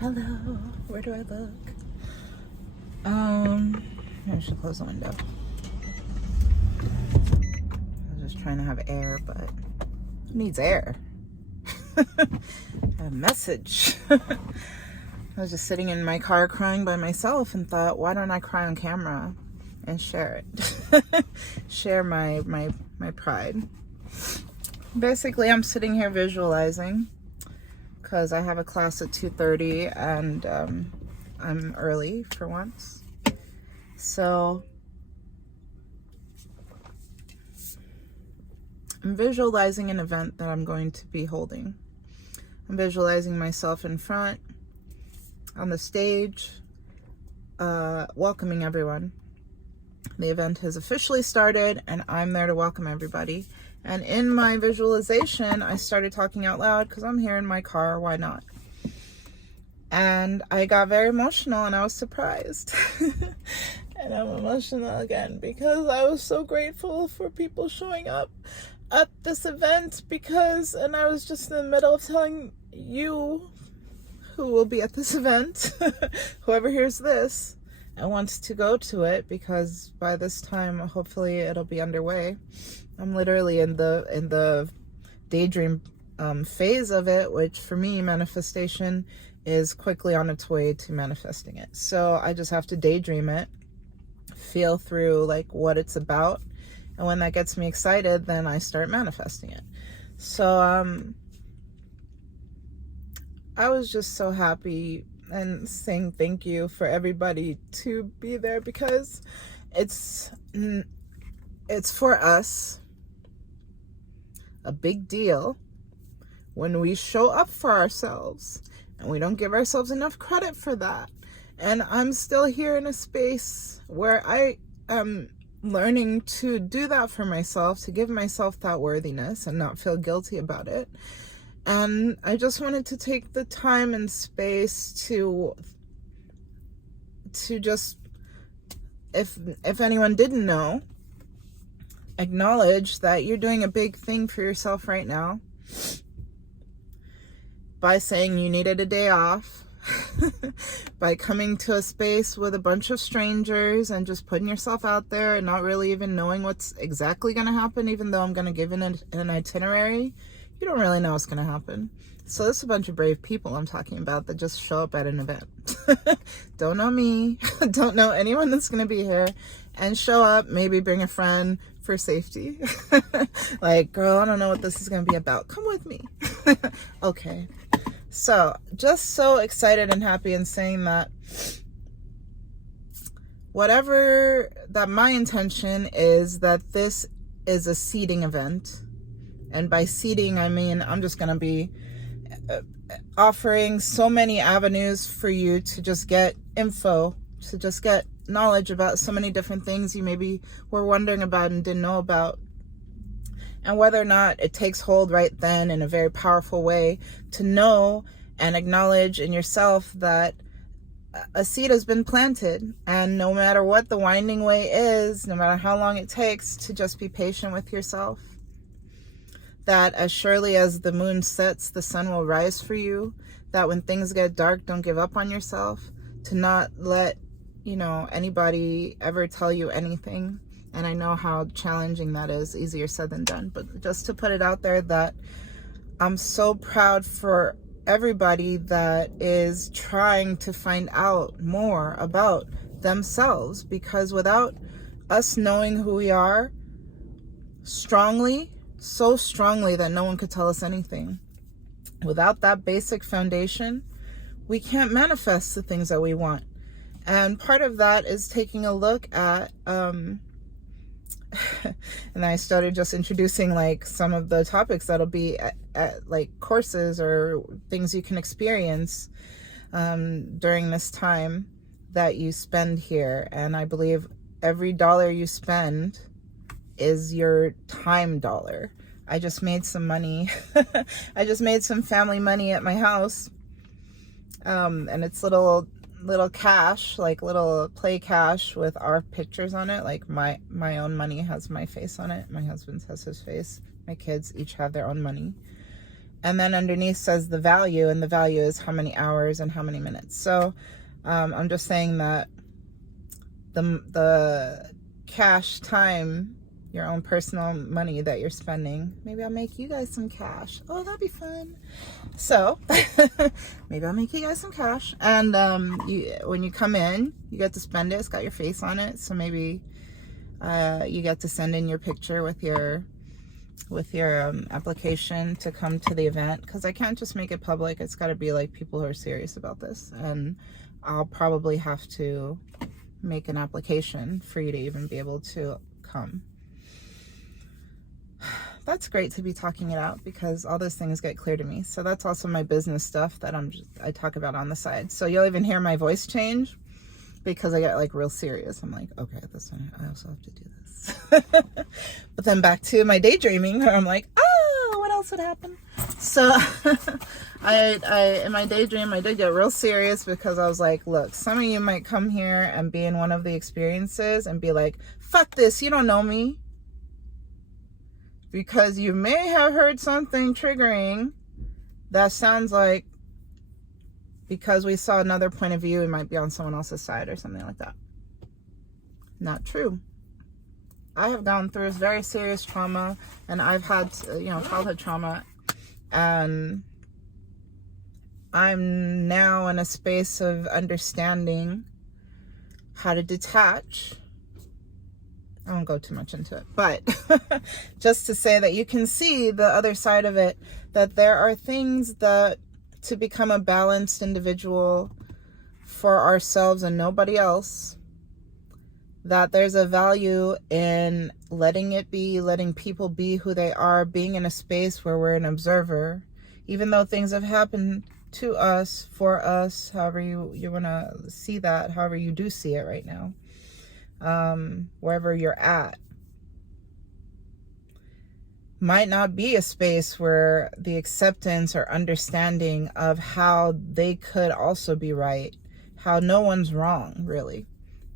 Hello. Where do I look? I should close the window. I was just trying to have air, but who needs air? A message. I was just sitting in my car crying by myself and thought, why don't I cry on camera and share it? Share my pride. Basically, I'm sitting here visualizing because I have a class at 2:30 and I'm early for once. So I'm visualizing an event that I'm going to be holding. I'm visualizing myself in front on the stage, welcoming everyone. The event has officially started and I'm there to welcome everybody. And in my visualization, I started talking out loud because I'm here in my car, why not? And I got very emotional and I was surprised. And I'm emotional again because I was so grateful for people showing up at this event and I was just in the middle of telling you who will be at this event, whoever hears this and wants to go to it, because by this time, hopefully it'll be underway. I'm literally in the daydream phase of it, which for me, manifestation is quickly on its way to manifesting it. So I just have to daydream it, feel through like what it's about. And when that gets me excited, then I start manifesting it. So I was just so happy and saying thank you for everybody to be there, because it's for us a big deal when we show up for ourselves, and we don't give ourselves enough credit for that. And I'm still here in a space where I am learning to do that for myself, to give myself that worthiness and not feel guilty about it. And I just wanted to take the time and space to just, if anyone didn't know, acknowledge that you're doing a big thing for yourself right now by saying you needed a day off, by coming to a space with a bunch of strangers and just putting yourself out there and not really even knowing what's exactly going to happen, even though I'm going to give an itinerary. You don't really know what's going to happen. So there's a bunch of brave people I'm talking about that just show up at an event. Don't know me, don't know anyone that's going to be here, and show up, maybe bring a friend for safety. Like, girl, I don't know what this is going to be about. Come with me. Okay. So just so excited and happy and saying that whatever that my intention is, that this is a seeding event. And by seeding, I mean, I'm just going to be offering so many avenues for you to just get info, to just get knowledge about so many different things you maybe were wondering about and didn't know about. And whether or not it takes hold right then in a very powerful way to know and acknowledge in yourself that a seed has been planted. And no matter what the winding way is, no matter how long it takes, to just be patient with yourself. That as surely as the moon sets, the sun will rise for you. That when things get dark, don't give up on yourself. To not let, anybody ever tell you anything. And I know how challenging that is, easier said than done. But just to put it out there that I'm so proud for everybody that is trying to find out more about themselves. Because without us knowing who we are strongly, so strongly that no one could tell us anything, without that basic foundation, we can't manifest the things that we want. And part of that is taking a look at and I started just introducing like some of the topics that'll be at like courses or things you can experience during this time that you spend here. And I believe every dollar you spend is your time dollar. I just made some money. I just made some family money at my house. And it's little cash, like little play cash with our pictures on it. Like my own money has my face on it. My husband's has his face. My kids each have their own money. And then underneath says the value, and the value is how many hours and how many minutes. So I'm just saying that the cash time, your own personal money that you're spending, maybe I'll make you guys some cash. Oh, that'd be fun. So maybe I'll make you guys some cash. And when you come in, you get to spend it. It's got your face on it. So maybe you get to send in your picture with your application to come to the event, because I can't just make it public. It's got to be like people who are serious about this, and I'll probably have to make an application for you to even be able to come. That's great to be talking it out, because all those things get clear to me. So that's also my business stuff that I talk about on the side. So you'll even hear my voice change, because I get like real serious. I'm like, okay, this one, I also have to do this. But then back to my daydreaming, where I'm like, oh, what else would happen? So I in my daydream, I did get real serious, because I was like, look, some of you might come here and be in one of the experiences and be like, fuck this, you don't know me. Because you may have heard something triggering that sounds like, because we saw another point of view, it might be on someone else's side or something like that. Not true. I have gone through very serious trauma, and I've had, childhood trauma, and I'm now in a space of understanding how to detach. I won't go too much into it, but just to say that you can see the other side of it, that there are things that, to become a balanced individual for ourselves and nobody else, that there's a value in letting it be, letting people be who they are, being in a space where we're an observer, even though things have happened to us, for us, however you want to see that, however you do see it right now, wherever you're at, might not be a space where the acceptance or understanding of how they could also be right, how no one's wrong, really.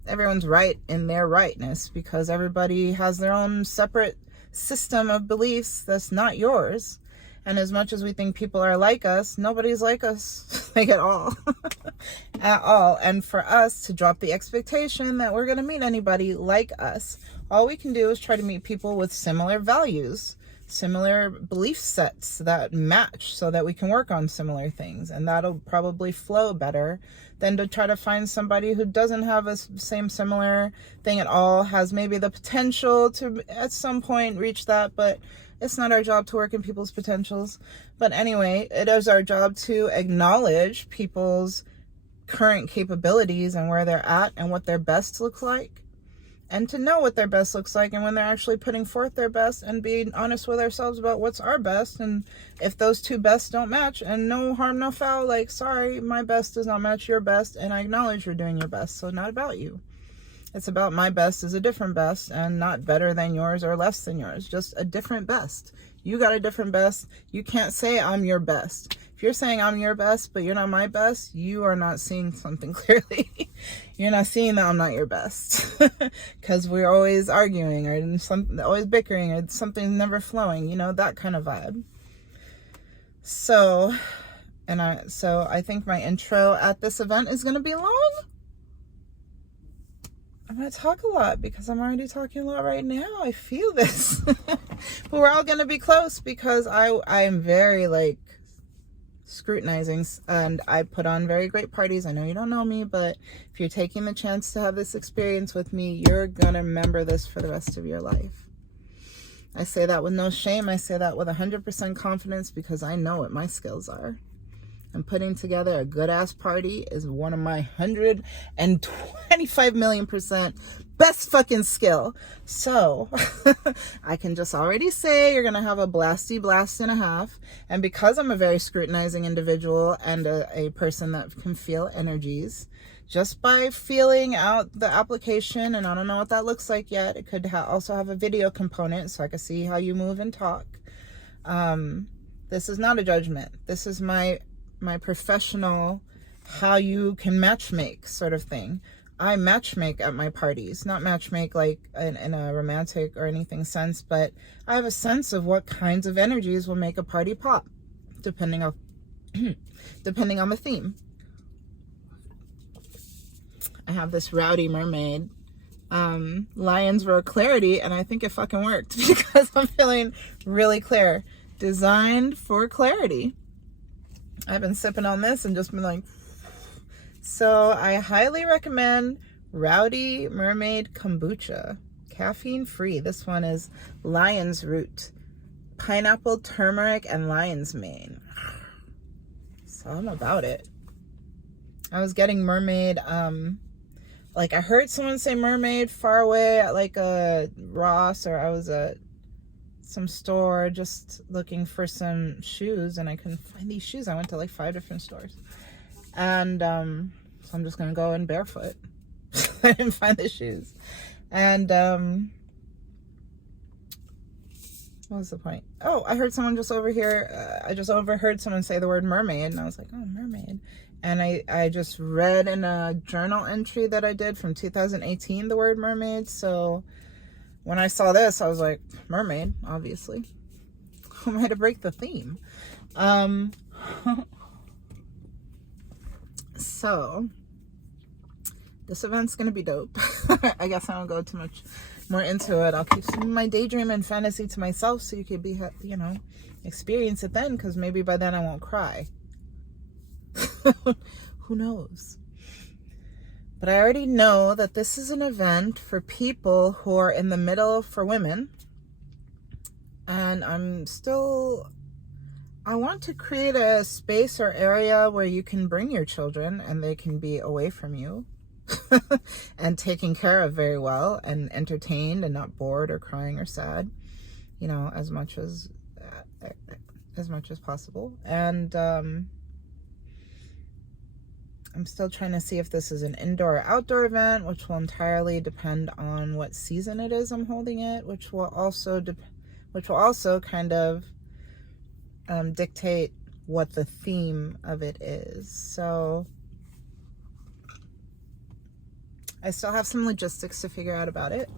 Everyone's right in their rightness, because everybody has their own separate system of beliefs that's not yours. And as much as we think people are like us, nobody's like us, like at all. At all. And for us to drop the expectation that we're going to meet anybody like us, all we can do is try to meet people with similar values, similar belief sets that match, so that we can work on similar things. And that'll probably flow better than to try to find somebody who doesn't have a similar thing at all, has maybe the potential to at some point reach that, but it's not our job to work in people's potentials. But anyway, it is our job to acknowledge people's current capabilities and where they're at and what their best looks like, and to know what their best looks like and when they're actually putting forth their best, and being honest with ourselves about what's our best. And if those two bests don't match, and no harm, no foul, like, sorry, my best does not match your best, and I acknowledge you're doing your best. So not about you. It's about my best is a different best, and not better than yours or less than yours, just a different best. You got a different best. You can't say I'm your best. If you're saying I'm your best, but you're not my best, you are not seeing something clearly. You're not seeing that I'm not your best, because we're always arguing, or always bickering, or something's never flowing, that kind of vibe. So I think my intro at this event is going to be long. I'm going to talk a lot, because I'm already talking a lot right now. I feel this. But we're all going to be close, because I am very scrutinizing, and I put on very great parties. I know you don't know me, but if you're taking the chance to have this experience with me, you're going to remember this for the rest of your life. I say that with no shame. I say that with 100% confidence, because I know what my skills are. And putting together a good-ass party is one of my 125 million% best fucking skill. So I can just already say you're going to have a blasty blast and a half. And because I'm a very scrutinizing individual and a person that can feel energies, just by feeling out the application, and I don't know what that looks like yet. It could also have a video component, so I can see how you move and talk. This is not a judgment. This is my professional, how you can matchmake sort of thing. I matchmake at my parties, not matchmake like in a romantic or anything sense, but I have a sense of what kinds of energies will make a party pop. depending on depending on the theme. I have this Rowdy Mermaid Lion's Roar Clarity, and I think it fucking worked because I'm feeling really clear. Designed for clarity. I've been sipping on this and just been like, so I highly recommend Rowdy Mermaid Kombucha, caffeine free. This one is lion's root, pineapple, turmeric, and lion's mane. So I'm about it. I was getting mermaid, like I heard someone say mermaid far away at like a Ross, or I was at some store just looking for some shoes and I couldn't find these shoes. I went to like 5 different stores, and so I'm just gonna go in barefoot. I didn't find the shoes, and what was the point? Oh, I heard someone just over here, I just overheard someone say the word mermaid, and I was like, oh, mermaid. And I just read in a journal entry that I did from 2018 the word mermaid. So when I saw this, I was like, mermaid, obviously. Who am I to break the theme? So this event's gonna be dope. I guess I don't go too much more into it. I'll keep some of my daydream and fantasy to myself so you could be, you know, experience it then, because maybe by then I won't cry. Who knows? But I already know that this is an event for people who are in the middle, for women. And I want to create a space or area where you can bring your children and they can be away from you and taken care of very well and entertained and not bored or crying or sad, you know, as much as possible. And I'm still trying to see if this is an indoor or outdoor event, which will entirely depend on what season it is I'm holding it, which will also kind of dictate what the theme of it is. So I still have some logistics to figure out about it,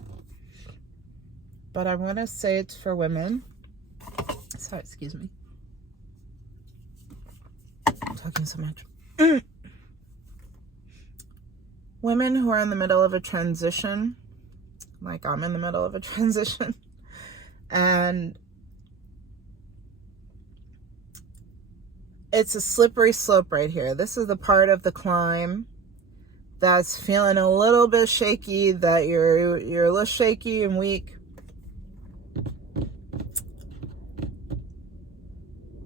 but I want to say it's for women. Sorry, excuse me. I'm talking so much. Women who are in the middle of a transition, like I'm in the middle of a transition, and it's a slippery slope right here. This is the part of the climb that's feeling a little bit shaky, that you're a little shaky and weak.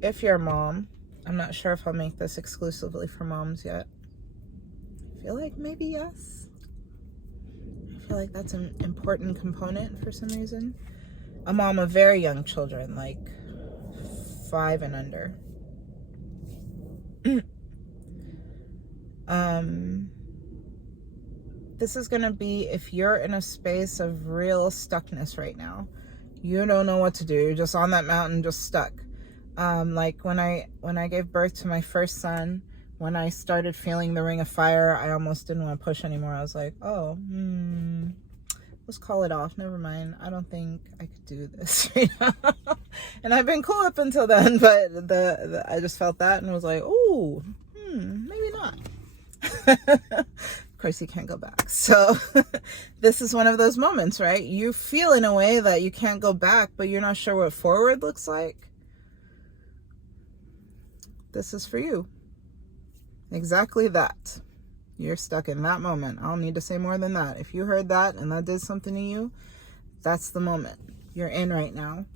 If you're a mom, I'm not sure if I'll make this exclusively for moms yet. I feel like maybe yes. I feel like that's an important component for some reason. A mom of very young children, like 5 and under. This is gonna be if you're in a space of real stuckness right now. You don't know what to do. You're just on that mountain, just stuck. Like when I gave birth to my first son, when I started feeling the ring of fire, I almost didn't want to push anymore. I was like, oh, let's call it off. Never mind. I don't think I could do this right now. And I've been cool up until then, but I just felt that and was like, oh, maybe not. Of course, you can't go back. So this is one of those moments, right? You feel in a way that you can't go back, but you're not sure what forward looks like. This is for you. Exactly that. You're stuck in that moment. I don't need to say more than that. If you heard that and that did something to you, that's the moment you're in right now.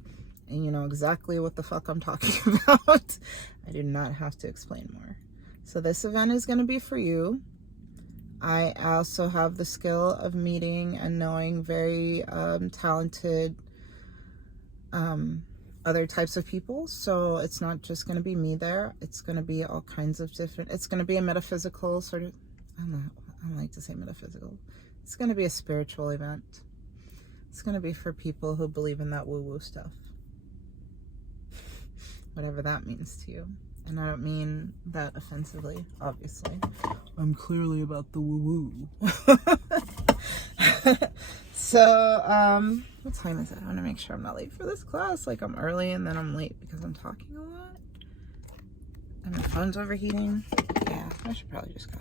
And you know exactly what the fuck I'm talking about. I do not have to explain more. So this event is going to be for you. I also have the skill of meeting and knowing very talented other types of people. So it's not just going to be me there. It's going to be all kinds of different, it's going to be a metaphysical sort of, I don't like to say metaphysical. It's going to be a spiritual event. It's going to be for people who believe in that woo-woo stuff. Whatever that means to you. And I don't mean that offensively, obviously. I'm clearly about the woo-woo. So, what time is it? I want to make sure I'm not late for this class. Like, I'm early and then I'm late because I'm talking a lot. And my phone's overheating. Yeah, I should probably just go.